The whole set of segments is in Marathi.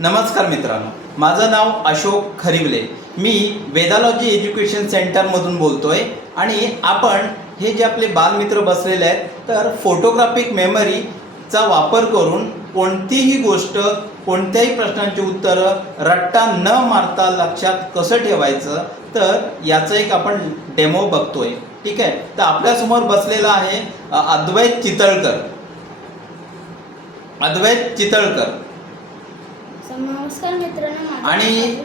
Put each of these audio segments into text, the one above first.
नमस्कार मित्रांनो, माझं नाव अशोक खरिवले. मी वेदालॉजी एज्युकेशन सेंटरमधून बोलतोय आणि आपण हे जे आपले बालमित्र बसलेले आहेत तर फोटोग्राफिक मेमरीचा वापर करून कोणतीही गोष्ट, कोणत्याही प्रश्नांची उत्तरं रट्टा न मारता लक्षात कसं ठेवायचं तर याचं एक आपण डेमो बघतोय. ठीक आहे, तर आपल्यासमोर बसलेला आहे अद्वैत चितळकर. नमस्कार मित्रांनो. आणि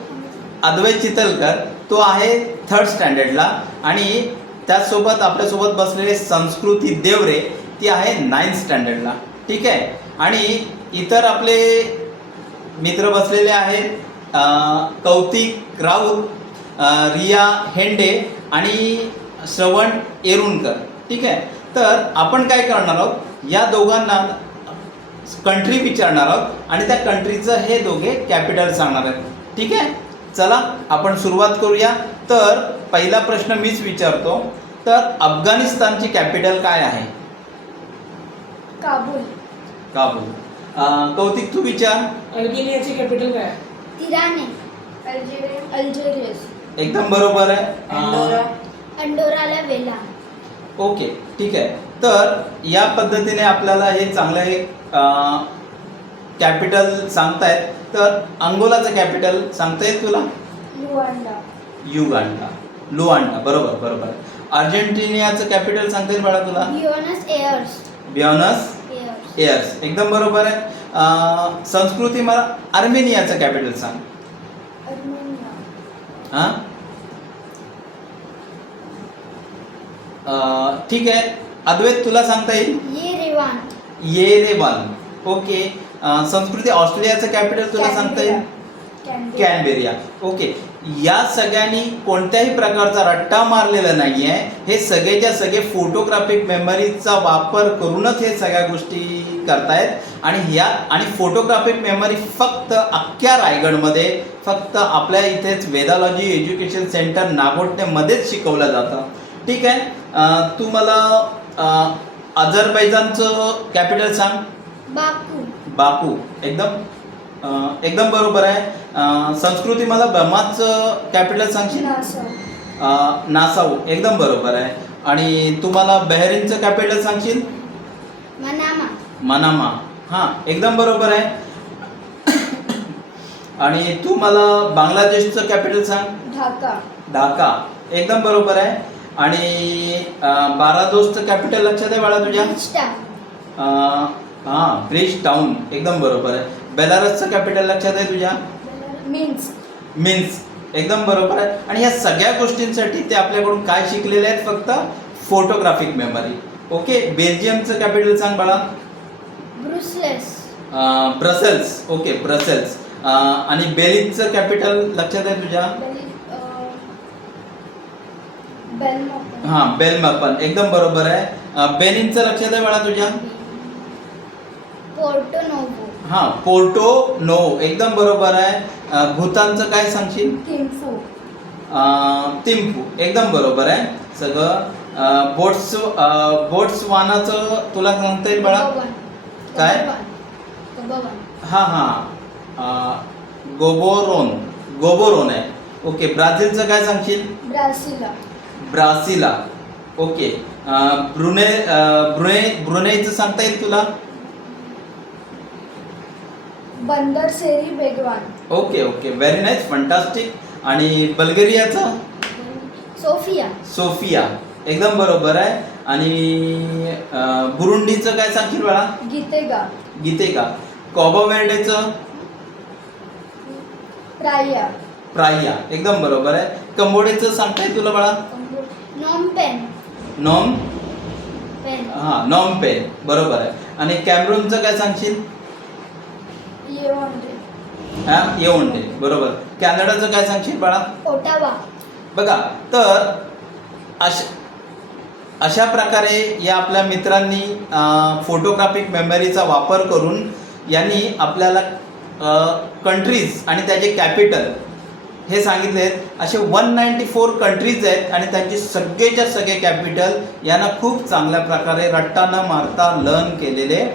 अद्वैत चितळकर तो आहे 3rd स्टँडर्डला आणि त्याचसोबत आपल्यासोबत बसलेले संस्कृती देवरे ती आहे 9th स्टँडर्डला. ठीक आहे, आणि इतर आपले मित्र बसलेले आहेत कौतिक राऊत, रिया हेंडे आणि श्रवण एरुणकर. ठीक आहे, तर आपण काय करणार आहोत, या दोघांना कंट्री विचारणार आहोत आणि त्या कंट्रीचं हे दोघे कॅपिटल सांगणार आहेत. ठीक आहे, चला आपण सुरुवात करूया. तर पहिला प्रश्न मीच विचारतो. तर अफगाणिस्तानची कॅपिटल काय आहे? काबूल. काबूल. कौतिक तू विचार. अल्बेनियाची कॅपिटल काय? तिराने. अल्जेरिया. एकदम बरोबर आहे. अंडोराला वेला. ओके, ठीक आहे. तर या पद्धतीने आपल्याला हे चांगलं कॅपिटल सांगतायत. तर अंगोलाचं कॅपिटल सांगता येईल तुला? लुआंडा. बरोबर. अर्जेंटिनियाचं कॅपिटल सांगता येईल बाळा तुला? Buenos airs. एकदम बरोबर आहे. संस्कृती मला आर्मेनियाचं कॅपिटल सांग. हां, ठीक आहे. अद्वैत तुला सांगता येईल? येरेवान. ओके. संस्कृती ऑस्ट्रेलियाचं कॅपिटल तुला सांगता येईल? कॅनबेरिया. ओके. या सगळ्यांनी कोणत्याही प्रकारचा रट्टा मारलेला नाही आहे. हे सगळेच्या सगळे फोटोग्राफिक मेमरीचा वापर करूनच हे सगळ्या गोष्टी करतायत आणि फोटोग्राफिक मेमरी फक्त अख्ख्या रायगडमध्ये फक्त आपल्या इथेच वेदालॉजी एज्युकेशन सेंटर नागोठणेमध्येच शिकवलं जातं. ठीक आहे. तू मला अझरबैजानचं कॅपिटल सांग. बाकू. एकदम बरोबर आहे. संस्कृती मला बर्माचं कॅपिटल सांगशील? नासाऊ. एकदम बरोबर आहे. आणि तुम्हाला बहरीनचं कॅपिटल सांगशील? मनामा. हां, एकदम बरोबर आहे. आणि तू मला बांगलादेशचं कॅपिटल सांग. ढाका. एकदम बरोबर आहे. आणि बारादोसचं कॅपिटल लक्षात आहे बाळा तुझ्या? Bridge town. एकदम बरोबर आहे. बेलारसचं कॅपिटल लक्षात आहे तुझ्या? मिन्स्क. एकदम बरोबर आहे. आणि या सगळ्या गोष्टींसाठी ते आपल्याकडून काय शिकलेले आहेत? फक्त फोटोग्राफिक मेमरी. ओके. बेल्जियमचं कॅपिटल सांग बाळा? ब्रसेल्स. Okay, Brussels. आणि बेलिजचं कॅपिटल लक्षात आहे तुझ्या? बेल्मपन. एकदम बरोबर आहे. बेनिनचं लक्षात आहे बाळा तुझ्या? Porto Novo. एकदम बरोबर आहे. भूतानचं काय सांगशील? थिम्पू. एकदम बरोबर आहे. सगळं बोट्सवानाचं तुला सांगता येईल बाळा? काय? गोबोरोन आहे. ओके. ब्राझीलचं काय सांगशील? ब्रासिला. ओके. ब्रुनेईचं सांगता येईल तुला? बंदर सेरी बेगवान. ओके. Very nice, fantastic. आणि बल्गेरियाचं? सोफिया. एकदम बरोबर आहे. आणि बुरुंडीचं काय सांगशील बाळा? गीतेगा. कॉबोव्हर्डेचं? प्राया. एकदम बरोबर आहे. कंबोडियाचं सांगता येईल तुला बाळा? Phnom Penh. बरोबर आहे. आणि कॅमरूनचं काय सांगशील? येवंडे. बरोबर. कॅनडाचं काय सांगशील बाळा? ओटावा. बघा, तर अशा प्रकारे या आपल्या मित्रांनी फोटोग्राफिक मेमरीचा वापर करून यांनी आपल्याला कंट्रीज आणि त्याचे कॅपिटल हे सांगितले आहेत. असे 194 कंट्रीज आहेत आणि त्यांचे सगळेच्या सगळे कॅपिटल यांना खूप चांगल्या प्रकारे रट्टा न मारता लर्न केलेले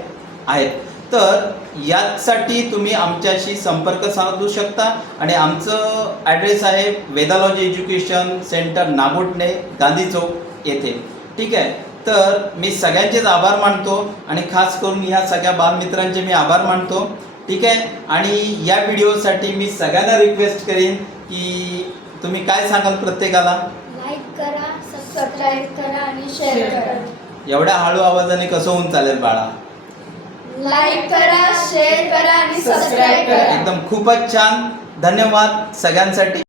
आहेत. तर यासाठी तुम्ही आमच्याशी संपर्क साधू शकता आणि आमचं ॲड्रेस आहे वेदालॉजी एज्युकेशन सेंटर नागोठणे गांधी चौक येथे. ठीक आहे. तर मी सगळ्यांचेच आभार मानतो आणि खास करून ह्या सगळ्या बालमित्रांचे मी आभार मानतो. ठीक आहे. आणि या व्हिडिओसाठी मी सगळ्यांना रिक्वेस्ट करेन की तुम्ही काय सांगाल प्रत्येकाला? लाईक करा, सबस्क्राईब करा आणि शेअर करा. एवढ्या हळू आवाजाने कसं होऊन चालेल बाळा? लाईक करा, शेअर करा आणि सबस्क्राईब करा. एकदम खूपच छान. धन्यवाद सगळ्यांसाठी.